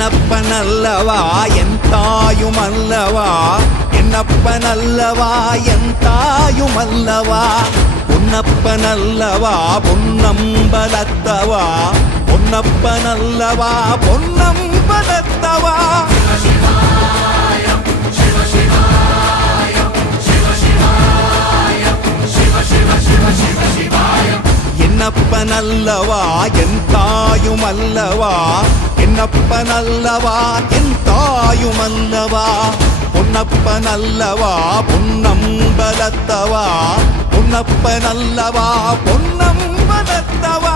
என்னப்பனல்லவா என் தாயுமல்லவா என்னப்பனல்லவா என் தாயுமல்லவா பொன்னப்பனல்லவா பொன்னம்பலத்தவா பொன்னப்பனல்லவா பொன்னம்பலத்தவா என்னப்பனல்லவா என் தாயுமல்லவா என்னப்பனல்லவா என் தாயுமல்லவா பொன்னப்பனல்லவா பொன்னம்பலத்தவா பொன்னப்பனல்லவா பொன்னம்பலத்தவா